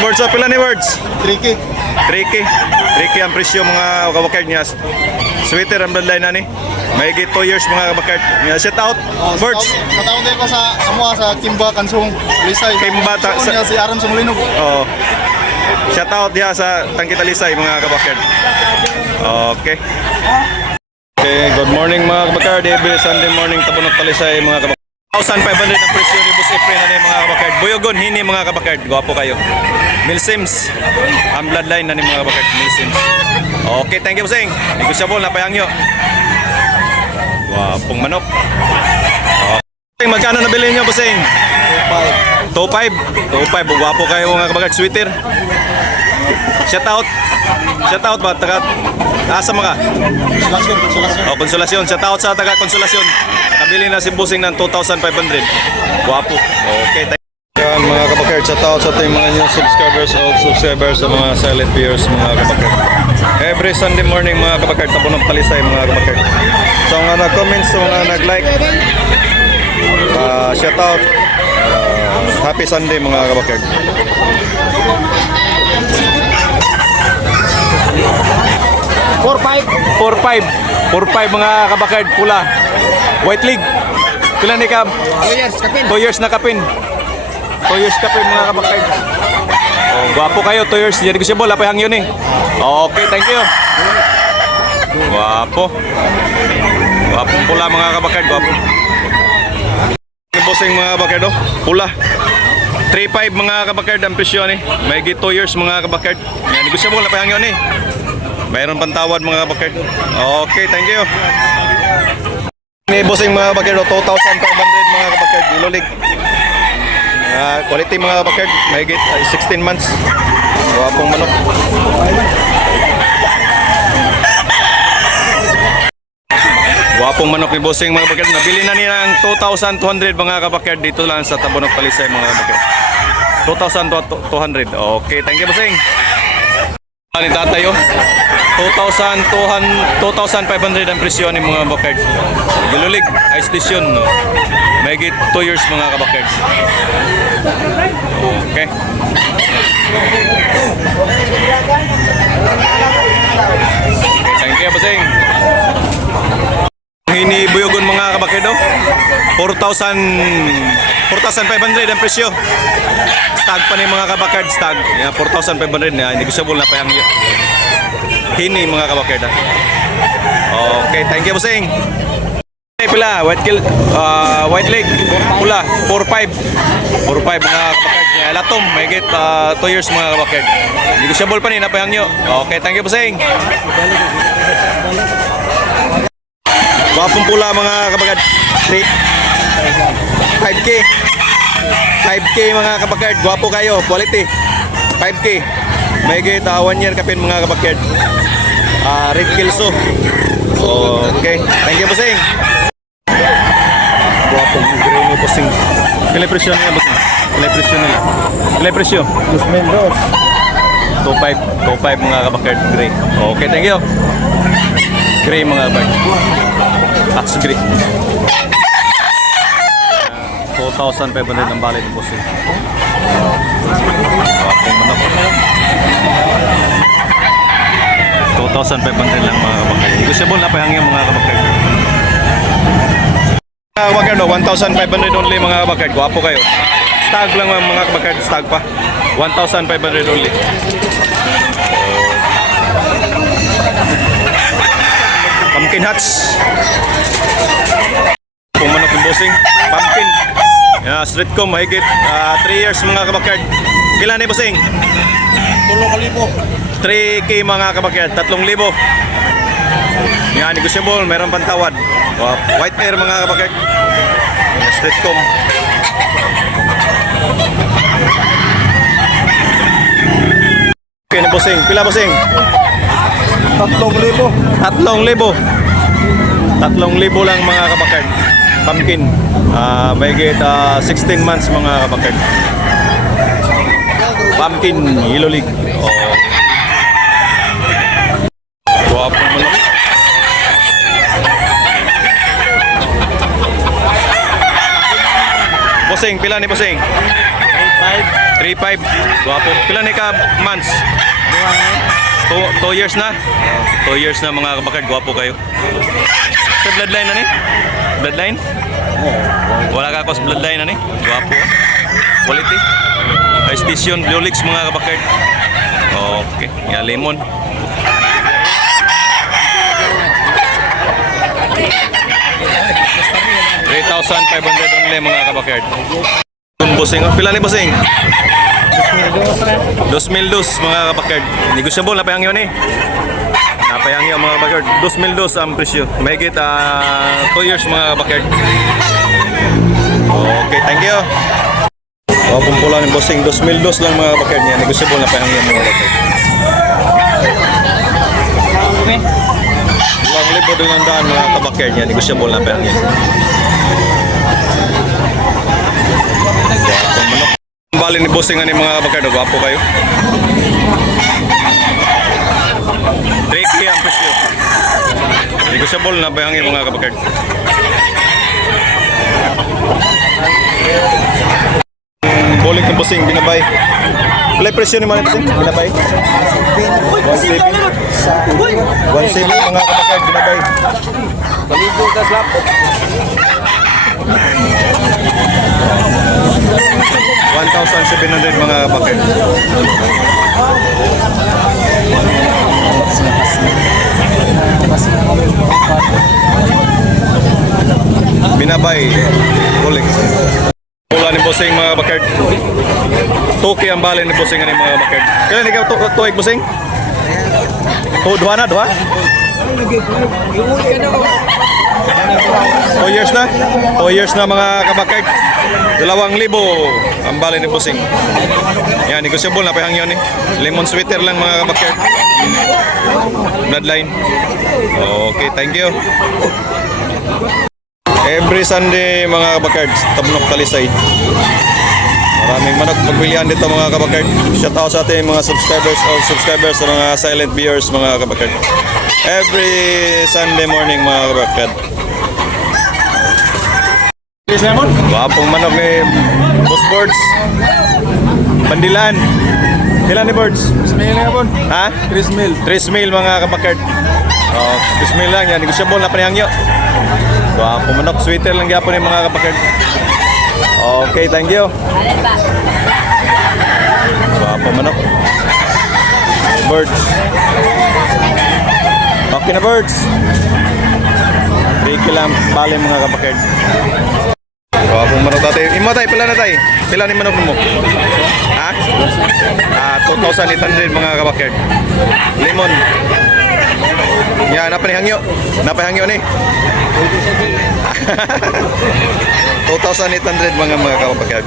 words pila ni words? Tricky. 3K. 3K ang presyo mga kabakard niya. Sweater ang bloodline na ni. May 2 years mga kabakard. Shout out words. Sa taon din ko sa sa Kimba Kansung Lisay. Kimba sa si Aron Sumlinog. Oh. Shout out diha sa Tangkita Lisay mga kabakard. Okay. Okay, good morning mga kabakard. Every Sunday morning Tabunok Talisay mga kabakard. 1,500 ang presyo ni Boss Efren na mga kabakard. Buyogon hini mga kabakard. Gwapo kayo. Milsims. Ang bloodline na ni mga kabakard. Milsims. Okay, thank you Bossing. Negosyable na payangyo. Gwapong manok. Okay, magkano nabili niyo Bossing? 2.5. 2.5. Gwapo kayo mga kabakard. Sweater. Shout out. Shout out ba? Taga asa mga? Konsolasyon. Konsolasyon. Shout out sa taga Konsolasyon. Nabili na si Bossing ng 2,500. Guwapo. Okay. Yan mga kabakard. Shout out sa ating mga new subscribers o subscribers sa mga silent viewers mga kabakard. Every Sunday morning mga kabakard. Tabunok Talisay mga kabakard. So mga nag-comment, so mga nag-like. Shout out. Happy Sunday mga kabakard. 4.5 mga kabakard pula. White League. Pila ni ka? 2 years kapin. 2 years na kapin. 2 years kapin mga kabakard. Oh, gwapo kayo 2 years. Jadi ko siya bola pa hangyo ni. Okay, thank you. Gwapo. Gwapong pula mga kabakard, gwapo. Bossing mga kabakard oh. Pula. 3.5 mga kabakard ang presyo ni. May 2 years mga kabakard. Yan, di ko siya bola pa hangyo ni. Mayroon pang tawad mga kabakard. Okay, thank you. Ni Bossing mga kabakard, 2,500 mga kabakard. Ilolig. Quality mga kabakard. May 16 months. Wapong manok. Wapong manok ni Bossing mga kabakard. Nabili na niya ang 2,200 mga kabakard dito lang sa Tabunok Talisay mga kabakard. 2,200. Okay, thank you Bossing. Ni tatayo. 2,500 ang presyo ni mga kabakard. Gilulig, high station no. May 2 years mga kabakard. Okay. Thank you Bossing. Hinibuyogon mga kabakard oh. 4,500 ang presyo. Stag pa ni mga kabakard, stag. 4,500 na hindi ko siya na pa yung hini mga kabakard. Okay, thank you Bossing. Pila, white leg, pula, 4.5 mga kabakard. Latom, may 2 years mga kabakard. Hindi ko siya pa ni na pa yung okay, thank you Bossing. Wapong pula mga kabakard. 5K mga kabakard. Gwapo kayo, quality. 5K. May 1 year kapin mga kabakard. Red Kilso. Okay, thank you Bossing. Guwapong gray ni Bossing. Pila presyo niya Bossing? Pila presyo nila? Pila presyo? 2.5 mga kabakard gray. Okay, thank you. Gray mga kabakard. Tax gray. 2,500 ang bali ni Bossing. Guwapong manok. 2,500 lang mga kabakard. Negosyable na pa hanggang mga kabakard. Kabakard 1,500 only mga kabakard. Guwapo kayo. Stag lang mga kabakard. Stag pa. 1,500 only. Pumpkin hats. Pumanok ng Bossing. Pumpkin. Street com. Mahigit 3 years mga kabakard. Pila ni Bossing? 3K mga kabakard. 3,000. Yan, negosyable. Meron pang tawad. White air mga kabakard. Street com. Okay na Bossing. Pila Bossing? 3,000. 3,000. 3,000 lang mga kabakard. Pumpkin. May 16 months mga kabakard. Pumpkin, Yellow League. Guwapong manok. Bossing, pila ni Bossing? 5. 3.5. Guwapo. Pila ni ka months? 2 years na? 2 years na mga kabakard. Guwapo kayo. Sa bloodline na ni? Bloodline? Wala ka ako sa bloodline na ni? Guwapo. Quality. Station Blue Licks mga kabakard. Okay. Yan, lemon. $3,500 only mga kabakard. Busing. Pila ni busing? 2,002 mga kabakard. Negotiable na payang yun eh. Napayang yun mga kabakard. 2,002 ang presyo. May 2 years mga kabakard. Okay, thank you. Pumpulan ng busing. 2,002 lang mga kabakard niya. Negotiable na payang yun mga kabakard. Lang libo doon ang daan mga kabakard niya. Negotiable na payang yun. Bali ni bossing ani mga kabakard, gwapo kayo. 3K ang presyo. Negotiable na ba ang mga kabakard? Boling ng bossing binabay. Play presyo ni mga bossing binabay. 1.7 mga kabakard binabay. Paligo ka slap. 1,700 mga kabakard. Binabay. Bulik. Pula ni bossing mga kabakard. Toki ang bali ni bossing ani mga kabakard. Kailan ikaw tuig bossing? Duha na, duha? 2 years na? 2 years na mga kabakard. 2,000 ang bali ni bossing. Yan, negotiable na pahang yun eh. Lemon sweater lang mga kabakard. Bloodline. Okay, thank you. Every Sunday mga kabakard, Tabnok Talisay. Maraming manok pagpilihan dito mga kabakard. Shout out sa ating mga subscribers o subscribers sa mga silent viewers mga kabakard. Every Sunday morning mga kabakard. Wapong manok ni Boss Birds. Bandilan. Ilan ni Birds? 3,000 na po. Ha? 3,000. 3,000 mga kabakard. 3,000 lang yan. Negosyable na panihangyo. Wapong manok. Sweater lang gyapon ni mga kabakard. Okay, thank you. Wapong manok. Birds. Okay na Birds. 3 lang bali mga kabakard. Wapong manok tatay. Imo tay, pila na tay? Pila ni manok mo? Ha? 2,800 mga kabakard. Lemon. Yan, napahangyo. Napahangyo ni. 2,800 mga kabakard.